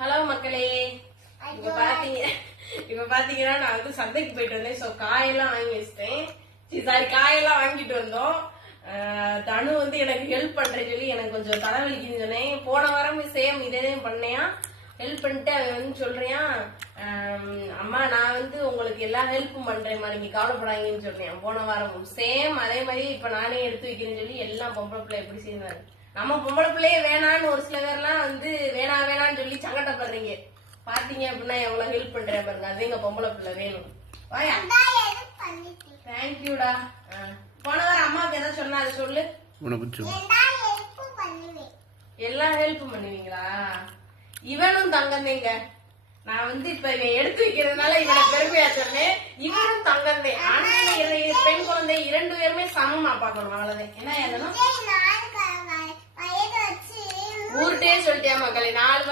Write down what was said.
Hello மக்களே, இப்ப பாத்தீங்கன்னா நான் வந்து சந்தைக்கு போயிட்டு வந்தேன். சோ காயெல்லாம் வாங்கி வச்சிட்டேன். காயெல்லாம் வாங்கிட்டு வந்தோம். தனு வந்து எனக்கு ஹெல்ப் பண்றேன்னு சொல்லி எனக்கு கொஞ்சம் தலைவலிக்குன்னு சொன்னேன். போன வாரம் சேம் இதே பண்ணையா ஹெல்ப் பண்ணிட்டு அவன் வந்து சொல்றியான், அம்மா நான் வந்து உங்களுக்கு எல்லா ஹெல்ப்பும் பண்றேன், நீங்க கவலைப்படாங்கன்னு சொல்றேன். போன வாரம் சேம் அதே மாதிரி இப்ப நானே எடுத்து வைக்கிறேன்னு சொல்லி எல்லாம் பொம்பளை பிள்ளை எப்படி செய்வாரு. நம்ம பொம்பளை பிள்ளையே வேணான்னு ஒரு சில பேர்லாம் வந்து வேணான்னு சொல்லி சங்கடப்படுறீங்க. பாத்தீங்க அப்படின்னா எவ்வளவு ஹெல்ப் பண்றேன் பாருங்க. அது எங்க பொம்பளை பிள்ளை வேணும். வாயா, தேங்க்யூடா. போன வாரம் அம்மாவுக்கு எதாவது சொன்னா அதை சொல்லு. எல்லா ஹெல்ப்பும் பண்ணுவீங்களா? இவனும் தங்கந்தேங்க. நான் வந்து இப்ப இவன் எடுத்து வைக்கிறதுனால இவனை பெருமையா சொன்னேன். இவனும் தங்கந்தே. ஆனா பெண் குழந்தை 2 பேருமே சமமா பாக்கணும். அவ்வளவுதான். என்ன ஊர்ட்டே சொல்லிட்டியா மக்களே? 4